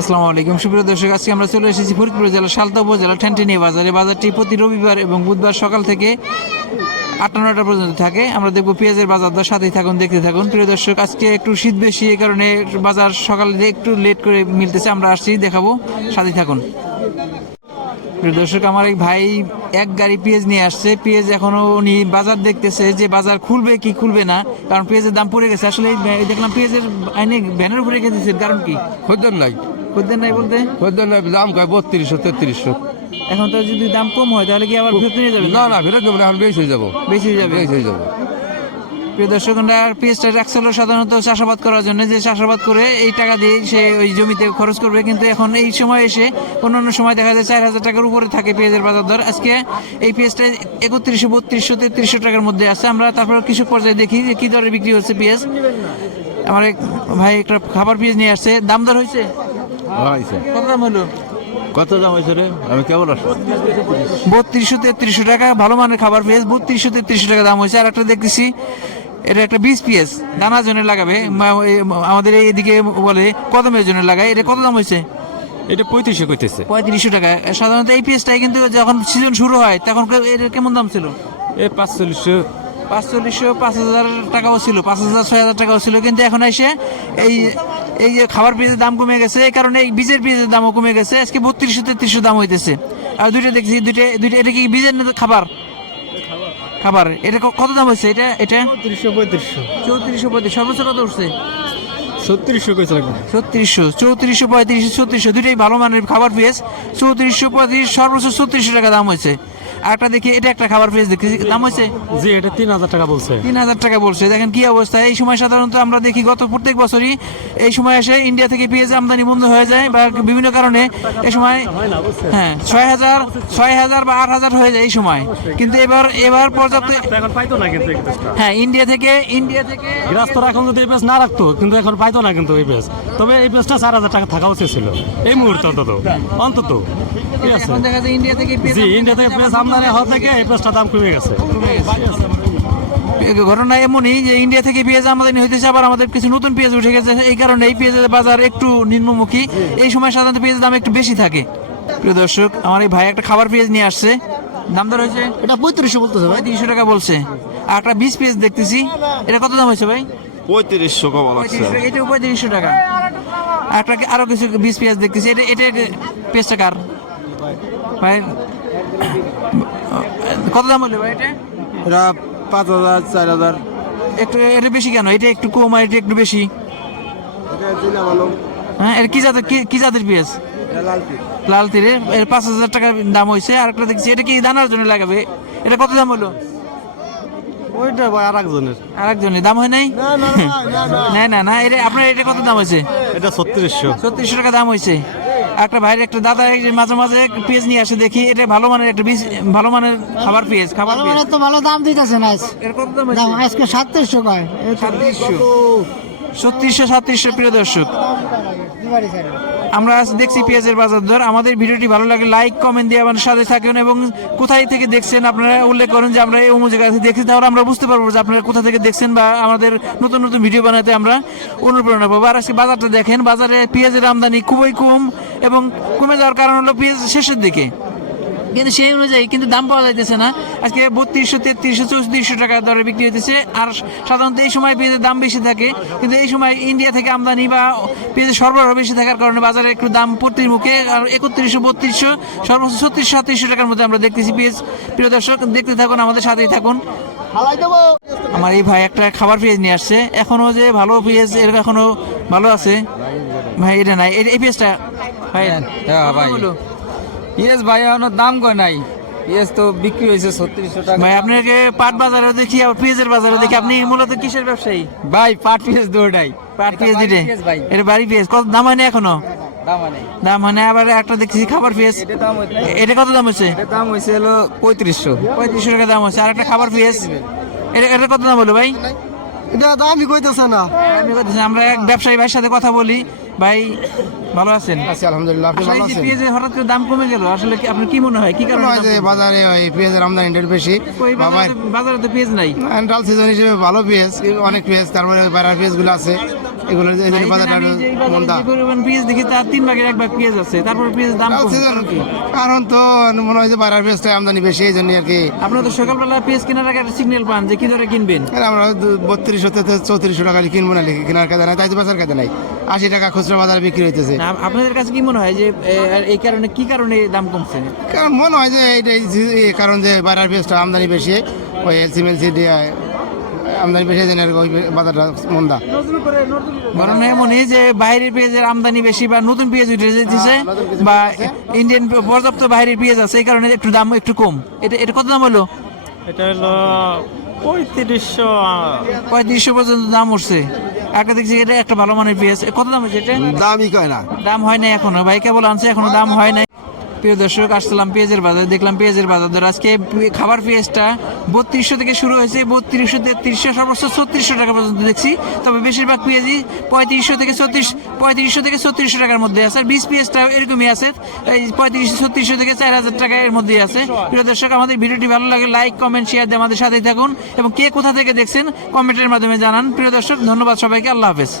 আসসালামু আলাইকুম। সুপ্রিয় দর্শক, আজকে আমরা চলে এসেছি ফরিদপুর জেলার সালতা উপজেলা ঠ্যান্টেনিয়া বাজারে। বাজারটি প্রতি রবিবার এবং বুধবার সকাল থেকে আটটা নটা পর্যন্ত থাকে। আমরা দেখব পেঁয়াজের বাজার দর, সাথেই থাকুন, দেখতে থাকুন। প্রিয় দর্শক, আজকে একটু শীত বেশি এই কারণে বাজার সকালে একটু লেট করে মিলতেছে। আমরা আসছি, দেখাবো, সাথেই থাকুন। দর্শক আমার এক ভাই এক গাড়ি পেঁয়াজ নিয়ে আসছে। পেঁয়াজ এখনও উনি বাজার দেখতেছে যে বাজার খুলবে কি খুলবে না কারণ পেঁয়াজের দাম পড়ে গেছে। আসলে এই দেখলাম পেঁয়াজের আইনে ব্যানের উপরে রেখে দিচ্ছেন কারণ কি? খদ্দের নাই। খদ্দের নাই বলতে? খদ্দের নাই দাম কয় বত্রিশশো তেত্রিশশো। এখন তো যদি দাম কম হয় তাহলে কি আবার ফেরত নিয়ে যাবে না না ফেরত দেবো না এখন বেশি হয়ে যাব। বেশি হয়ে যাবে? বেশি হয়ে যাব। প্রিয় দর্শক পেঁয়াজটা রাখছিল সাধারণত চাষাবাদ করার জন্য যে চাষাবাদ করে এই টাকা দিয়ে সে ওই জমিতে খরচ করবে। কিন্তু এখন এই সময় এসে অন্যান্য সময় দেখা যায় চার হাজার টাকার উপরে থাকে পেঁয়াজের বাজার দর। আজকে এই পেঁয়াজটা একত্রিশশো বত্রিশশো তেত্রিশশো টাকার মধ্যে আছে। আমরা তারপর কৃষক পর্যায়ে দেখি যে কি দরে বিক্রি হচ্ছে পেঁয়াজ। আমার এক ভাই একটা খাবার পেঁয়াজ নিয়ে আসছে। দাম দর হয়েছে? কত দাম হলো? কত দাম হয়েছে রে? আমি কেমন আসব। বত্রিশশো তেত্রিশশো টাকা ভালো মানের খাবার পেঁয়াজ। বত্রিশশো তেত্রিশশো টাকা দাম হয়েছে। আর একটা দেখতেছি এটা একটা বিশ পিএস। দানার জন্য লাগাবে। আমাদের এইদিকে বলে কদমের জন্য লাগায়। এটা কত দাম হয়েছে? এটা পঁয়ত্রিশশো কইতেছে। পঁয়ত্রিশশো টাকা। সাধারণত এই পিএসটাই কিন্তু যখন সিজন শুরু হয় তখন এর কেমন দাম ছিল? এ পাঁচচল্লিশশো। পাঁচচল্লিশশো পাঁচ হাজার টাকাও ছিল। পাঁচ হাজার ছয় হাজার টাকাও ছিল। কিন্তু এখন এসে এই এই যে খাবার পেঁয়াজের দাম কমে গেছে। এই কারণে এই বীজের পেঁয়াজের দামও কমে গেছে। আজকে বত্রিশশো তেত্রিশশো দাম হইতেছে। আর দুইটা দেখছি দুইটা দুইটা এটা কি বীজের খাবার? খাবার এটা কত দাম হয়েছে এটা এটা? চৌত্রিশশো পঁয়ত্রিশশো। চৌত্রিশশো পঁয়ত্রিশ সর্বোচ্চ কত উঠছে? ছত্রিশশো কইছে লাগবে। ছত্রিশশো চৌত্রিশশো পঁয়ত্রিশশো ছত্রিশশো দুইটাই ভালো মানের খাবার পেয়েছে। চৌত্রিশশো পঁয়ত্রিশ সর্বোচ্চ ছত্রিশশো টাকা দাম হয়েছে দেখি এটা একটা খাবার দাম হয়েছে? জি এটা তিন হাজার টাকা বলছে। তিন হাজার টাকা বলছে। দেখেন কি অবস্থা। এই সময় সাধারণত আমরা দেখি গত প্রত্যেক বছরই এই সময় এসে ইন্ডিয়া থেকে পেঁয়াজ আমদানি বন্ধ হয়ে যায় বা বিভিন্ন কারণে এই সময় হ্যাঁ ছয় হাজার ছয় হাজার বা আট হাজার হয়ে যায় এই সময়। কিন্তু এবার এবার পর্যাপ্ত এখন পাইতো না কিন্তু হ্যাঁ ইন্ডিয়া থেকে ইন্ডিয়া থেকে গৃহস্থরা এখন যদি এই পেঁয়াজ না রাখতো কিন্তু এখন পাইতো না কিন্তু এই পেঁয়াজ। তবে এই পেঁয়াজটা চার হাজার টাকা থাকা উচিত ছিল। এই মুহূর্তে অন্তত। অন্তত। ঠিক আছে। দেখা যায় ইন্ডিয়া থেকে জি ইন্ডিয়া থেকে পেঁয়াজ আমদানি হওয়া থেকে এই পেঁয়াজটার দাম কমে গেছে। ঘটনা এমনই যে ইন্ডিয়া থেকে পেঁয়াজ আমদানি হইতেছে আবার আমাদের কিছু নতুন পেঁয়াজ উঠে গেছে। এই কারণে এই পেঁয়াজের বাজার একটু নিম্নমুখী। এই সময় সাধারণত পেঁয়াজের দাম একটু বেশি থাকে। প্রিয় দর্শক আমার এই ভাই একটা খাবার পেঁয়াজ নিয়ে আসছে। দাম দর হয়েছে? এটা পঁয়ত্রিশশো বলতেছে ভাই। তিনশো টাকা বলছে। আর একটা বিশ পেঁয়াজ দেখতেছি। এটা কত দাম হয়েছে ভাই? পঁয়ত্রিশশো কম এটা পঁয়ত্রিশশো টাকা। আর একটা আরও কিছু বিশ পেঁয়াজ দেখতেছি। এটা এটা পেঁয়াজটা কার? ভাই কত দাম হলো ভাই এটা? এটা পাঁচ হাজার চার হাজার। একটু এটা বেশি কেন? এটা একটু কম আর এটা একটু বেশি? হ্যাঁ এটা কি জাতের কি- কি জাতের পেঁয়াজ? লাল তীরে এর পাঁচ হাজার টাকা দাম হয়েছে। আর একটা দেখছি এটা কি দানার জন্য লাগাবে? এটা কত দাম হলো? ওইটা ভাই আর একজনের আর একজনের দাম হয় নাই? না না না এটা আপনার এটা কত দাম হয়েছে? এটা ছত্রিশশো। ছত্রিশশো টাকা দাম হয়েছে। একটা ভাইয়ের একটা দাদা মাঝে মাঝে পেঁয়াজ নিয়ে আসে দেখি এটা ভালো মানের একটা বীজ ভালো মানের খাবার পেঁয়াজ খাবার ভালো মানের মানে তো ভালো দাম দিতেছে না এর কত দাম দাম আজকে সাতত্রিশশো কয়। সাতত্রিশশো। ছত্রিশশো সাতত্রিশশো প্রিয় দর্শক। আমরা আজ দেখছি পেঁয়াজের বাজার দর। আমাদের ভিডিওটি ভালো লাগে লাইক কমেন্ট দিয়ে আমাদের সাথে থাকেন এবং কোথায় থেকে দেখছেন আপনারা উল্লেখ করেন যে আমরা এই অমুক জায়গা থেকে দেখছি। তাহলে আমরা বুঝতে পারব যে আপনারা কোথা থেকে দেখছেন বা আমাদের নতুন নতুন ভিডিও বানাতে আমরা অনুপ্রেরণা পাবো। আর আজকে বাজারটা দেখেন, বাজারে পেঁয়াজের আমদানি খুবই কম এবং কমে যাওয়ার কারণ হলো পেঁয়াজ শেষের দিকে। কিন্তু সেই অনুযায়ী কিন্তু দাম পাওয়া যাইতেছে না। আজকে বত্রিশশো তেত্রিশশো চৌত্রিশশো টাকা দরে বিক্রি হইতেছে। আর সাধারণত এই সময় পেঁয়াজের দাম বেশি থাকে। কিন্তু এই সময় ইন্ডিয়া থেকে আমদানি বা পেঁয়াজের সরবরাহ বেশি থাকার কারণে বাজারে একটু দাম পড়তির মুখে। আর একত্রিশশো বত্রিশশো সর্বোচ্চ ছত্রিশশো সাতত্রিশশো টাকার মধ্যে আমরা দেখতেছি পেঁয়াজ। প্রিয় দর্শক দেখতে থাকুন আমাদের সাথেই থাকুন। আমার এই ভাই একটা খাবার পেঁয়াজ নিয়ে আসছে। এখনও যে ভালো পেঁয়াজ এর এখনও ভালো আছে। ভাই এটা নাই। এই- পেঁয়াজটা ভাই হ্যাঁ ভাই। হলো? ইয়েস ভাই এখনও দাম কয় নাই? ইয়েস তো বিক্রি হয়েছে ছত্রিশশো টাকা। ভাই আপনাকে পাট বাজারে দেখি আবার পেঁয়াজের বাজারে দেখি। আপনি মূলত কিসের ব্যবসায়ী? ভাই পাট পিস দুটাই পাট পেঁয়াজ দিলে এটা বাড়ি পেঁয়াজ। কত দাম হয়নি এখনও? দাম মানে আবার একটা দেখছি খাবার পেঁয়াজ। এটা কত দাম হচ্ছে দাম হয়েছে হলো পঁয়ত্রিশশো। পঁয়ত্রিশশো টাকা দাম হচ্ছে আর একটা খাবার পেঁয়াজ। এটা এটা কত দাম হলো ভাই? এটা দামই কইতেছে না। আমি বলতেছি, আমরা এক ব্যবসায়ী ভাইয়ের সাথে কথা বলি। ভাই ভালো আছেন? আছি আলহামদুলিল্লাহ আপনি ভালো আছেন? পেঁয়াজের হঠাৎ করে দাম কমে গেল আসলে কি আপনার কি মনে হয়? কি কারণে হয় যে বাজারে ওই পেঁয়াজের আমদানি একটু বেশি। বাজারে তো- বাজারে তো পেঁয়াজ নাই। ডাল সিজন হিসেবে ভালো পেঁয়াজ অনেক পেঁয়াজ তারপরে বাইরের পেঁয়াজগুলো আছে। এগুলো এই জন্য বাজারটা বাজারে মন্দা। পরিমাণ পেঁয়াজ দেখি তার তিন ভাগের এক ভাগ পেঁয়াজ আছে। তারপর পেঁয়াজের দাম কারণ তো মনে হয় যে বাইরের পেঁয়াজটা আমদানি বেশি এই জন্য আর কি। আপনারা তো সকালবেলা পেঁয়াজ কেনার আগে একটা সিগন্যাল পান যে কি ধরে কিনবেন। আমরা বত্রিশশো চৌত্রিশশো টাকা কিনবো না কেনার কাজে নাই তাই তো বেচার কাজে নাই। আশি টাকা খুচরা বাজারে বিক্রি হইতেছে। আপনাদের কাছে কি মনে হয় যে এই কারণে কি কারণে দাম কমছে? কারণ মনে হয় যে এই কারণ যে বাইরের পেঁয়াজটা আমদানি বেশি ওই এলসি মেলসি দিয়ে আমদানি বেশি দেন আর কি ওই বাজারটা মন্দা। কারণ এমনই যে বাইরের পেঁয়াজের আমদানি বেশি বা নতুন পেঁয়াজ উঠে যেতেছে বা ইন্ডিয়ান পর্যাপ্ত বাইরের পেঁয়াজ আছে এই কারণে একটু দাম একটু কম। এটা এটা কত দাম হলো? এটা হলো পঁয়ত্রিশশো। পঁয়ত্রিশশো পর্যন্ত দাম উঠছে। একটা দেখছি এটা একটা ভালো মানের পেঁয়াজ। কত দাম হয়েছে এটা? দামই কয় না। দাম হয় নাই এখনও। ভাই কেবল আনছে এখনও দাম হয় নাই। প্রিয় দর্শক আসছিলাম পেঁয়াজের বাজার। দেখলাম পেঁয়াজের বাজার দর আজকে খাবার পেঁয়াজটা বত্রিশশো থেকে শুরু হয়েছে, বত্রিশশো তেত্রিশশো, সর্বোচ্চ ছত্রিশশো টাকা পর্যন্ত দেখছি তবে বেশিরভাগ পেঁয়াজই পঁয়ত্রিশশো থেকে ছত্রিশ, পঁয়ত্রিশশো থেকে ছত্রিশশো টাকার মধ্যে আছে। আর বিশ পেঁয়াজটা এরকমই আছে, এই পঁয়ত্রিশশো, ছত্রিশশো থেকে চার হাজার টাকা এর মধ্যেই আছে। প্রিয় দর্শক, আমাদের ভিডিওটি ভালো লাগে লাইক কমেন্ট শেয়ার দিয়ে আমাদের সাথেই থাকুন। এবং কে কোথা থেকে দেখছেন কমেন্টের মাধ্যমে জানান। প্রিয় দর্শক, ধন্যবাদ সবাইকে। আল্লাহ হাফেজ।